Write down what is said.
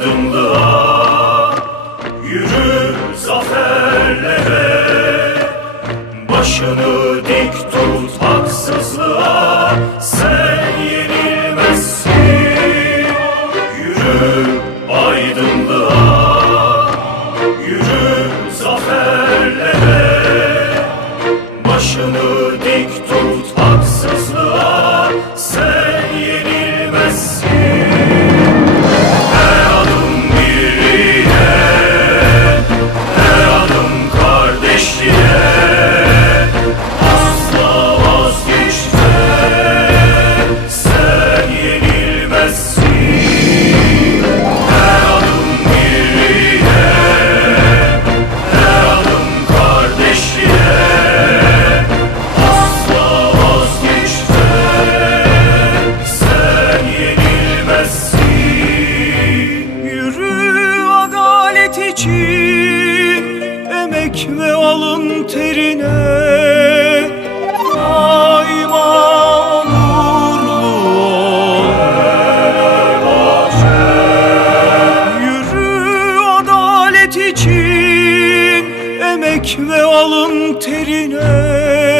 aydınlığa Yürü zaferlere. Başını dik tut haksızlığa Sen yenilmezsin. Yürü aydınlığa Yürü zaferlere. Başını dik tut Alnımın terine daima ol. Yürü adalet için emek ve alın terine.